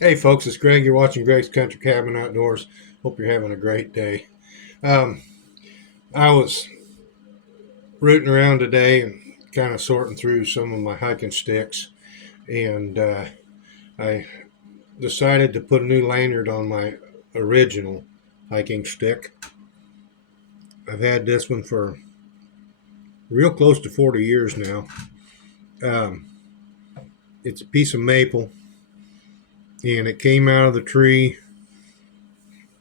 Hey folks, it's Greg. You're watching Greg's Country Cabin Outdoors. Hope you're having a great day. Um, I was rooting around today and kind of sorting through some of my hiking sticks, and I decided to put a new lanyard on my original hiking stick. I've had this one for real close to 40 years now. Um, it's a piece of maple, and it came out of the tree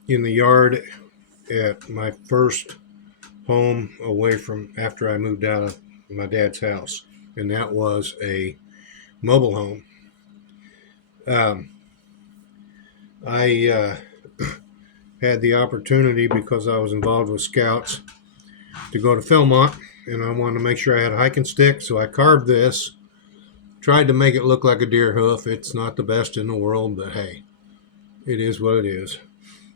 in the yard at my first home away from after I moved out of my dad's house, and that was a mobile home. Um, I had the opportunity because I was involved with scouts to go to Philmont, and I wanted to make sure I had a hiking stick, so I carved this. Tried to make it look like a deer hoof. It's not the best in the world, but hey, it is what it is.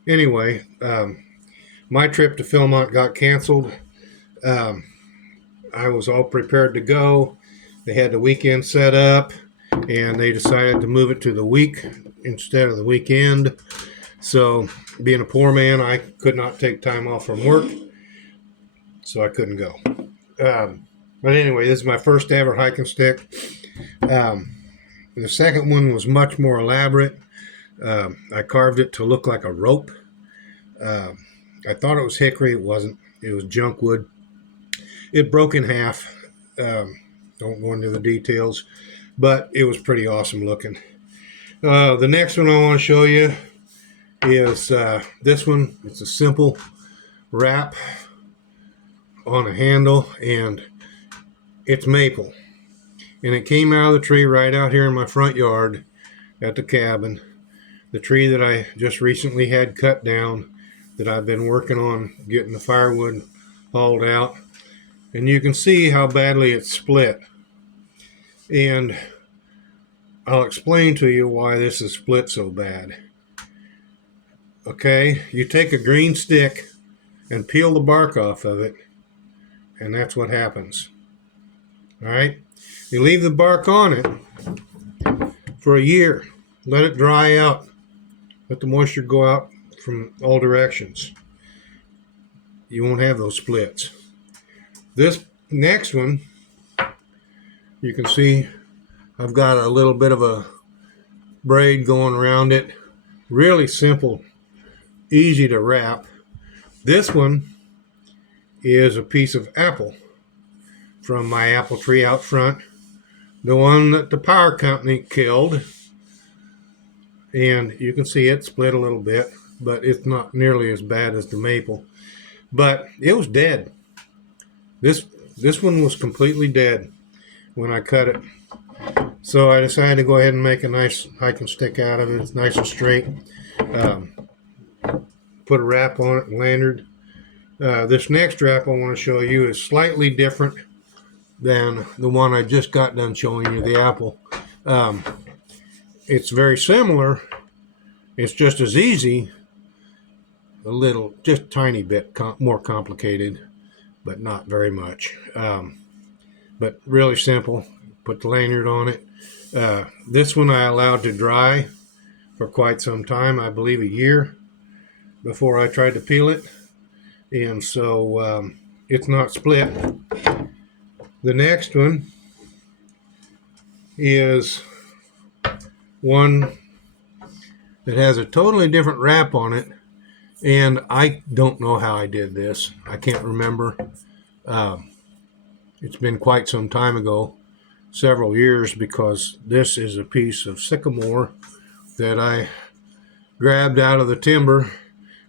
Anyway, my trip to Philmont got canceled. Um, I was all prepared to go. They had the weekend set up, and they decided to move it to the week instead of the weekend. So, being a poor man, I could not take time off from work, so I couldn't go. But anyway, this is my first ever hiking stick. The second one was much more elaborate. I carved it to look like a rope. I thought it was hickory. It wasn't. It was junk wood. It broke in half. Don't go into the details, but it was pretty awesome looking. The next one I want to show you is this one. It's a simple wrap on a handle, and it's maple. And it came out of the tree right out here in my front yard at the cabin. The tree that I just recently had cut down, that I've been working on getting the firewood hauled out. And you can see how badly it's split. And I'll explain to you why this is split so bad. Okay, you take a green stick and peel the bark off of it, and that's what happens. All right, you leave the bark on it for a year. Let it dry out. Let the moisture go out from all directions. You won't have those splits. This next one, you can see I've got a little bit of a braid going around it. Really simple, easy to wrap. This one is a piece of apple from my apple tree out front, the one that the power company killed. And you can see it split a little bit, but it's not nearly as bad as the maple. But it was dead. This one was completely dead when I cut it. So I decided to go ahead and make a nice hiking stick out of it. It's nice and straight. Put a wrap on it, lanyard. This next wrap I want to show you is slightly different than the one I just got done showing you, the apple. It's very similar. It's just as easy, a little, just tiny bit more complicated, but not very much. But really simple. Put the lanyard on it. This one I allowed to dry for quite some time, I believe a year, before I tried to peel it. And so it's not split. The next one is one that has a totally different wrap on it, and I don't know how I did this. I can't remember. It's been quite some time ago, several years, because this is a piece of sycamore that I grabbed out of the timber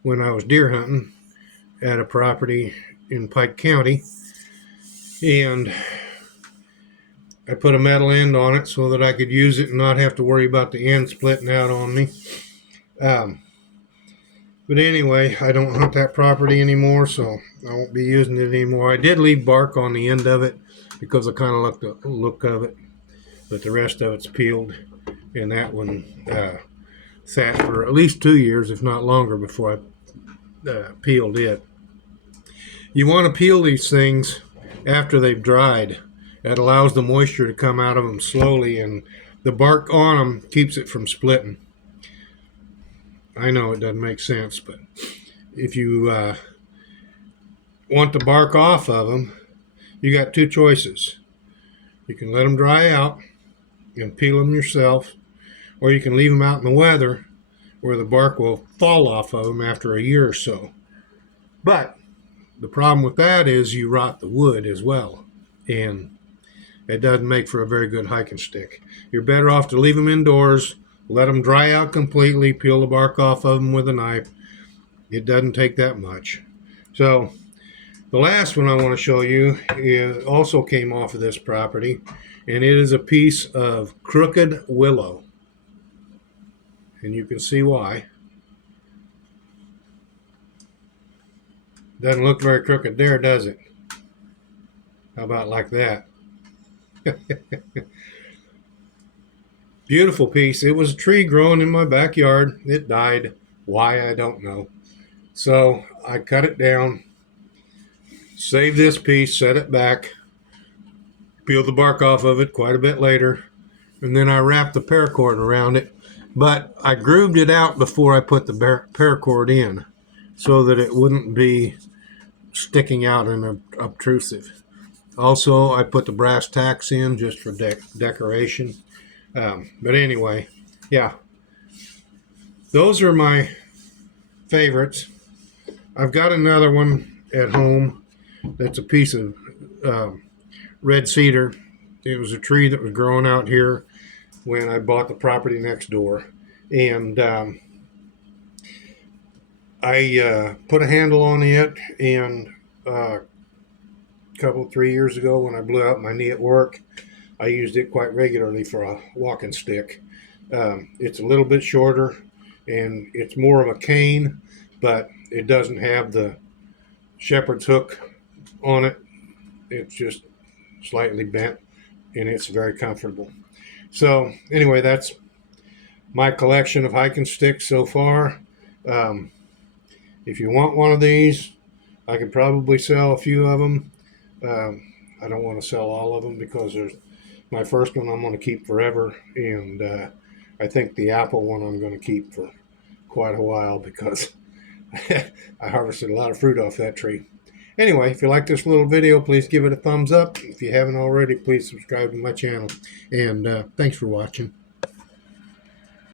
when I was deer hunting at a property in Pike County, and I put a metal end on it so that I could use it and not have to worry about the end splitting out on me. But anyway, I don't hunt that property anymore, so I won't be using it anymore. I did leave bark on the end of it because I kind of like the look of it, but the rest of it's peeled, and that one sat for at least 2 years, if not longer, before I peeled it. You want to peel these things after they've dried. That allows the moisture to come out of them slowly, and the bark on them keeps it from splitting. I know it doesn't make sense, but if you want the bark off of them, you got two choices. You can let them dry out and peel them yourself, or you can leave them out in the weather where the bark will fall off of them after a year or so. But the problem with that is you rot the wood as well, and it doesn't make for a very good hiking stick. You're better off to leave them indoors, let them dry out completely, peel the bark off of them with a knife. It doesn't take that much. So the last one I want to show you also came off of this property, and it is a piece of crooked willow. And you can see why. Doesn't look very crooked there, does it? How about like that? Beautiful piece. It was a tree growing in my backyard. It died. Why, I don't know. So I cut it down, saved this piece, set it back, peeled the bark off of it quite a bit later, and then I wrapped the paracord around it. But I grooved it out before I put the paracord in so that it wouldn't be sticking out and obtrusive. Also, I put the brass tacks in just for decoration. But anyway, yeah, those are my favorites. I've got another one at home that's a piece of red cedar. It was a tree that was growing out here when I bought the property next door. And I put a handle on it, and a couple, 3 years ago when I blew out my knee at work, I used it quite regularly for a walking stick. It's a little bit shorter, and it's more of a cane, but it doesn't have the shepherd's hook on it. It's just slightly bent, and it's very comfortable. So anyway, that's my collection of hiking sticks so far. If you want one of these, I could probably sell a few of them. I don't want to sell all of them because there's my first one I'm going to keep forever, and I think the apple one I'm going to keep for quite a while because I harvested a lot of fruit off that tree. Anyway, if you like this little video, please give it a thumbs up. If you haven't already, please subscribe to my channel, and thanks for watching.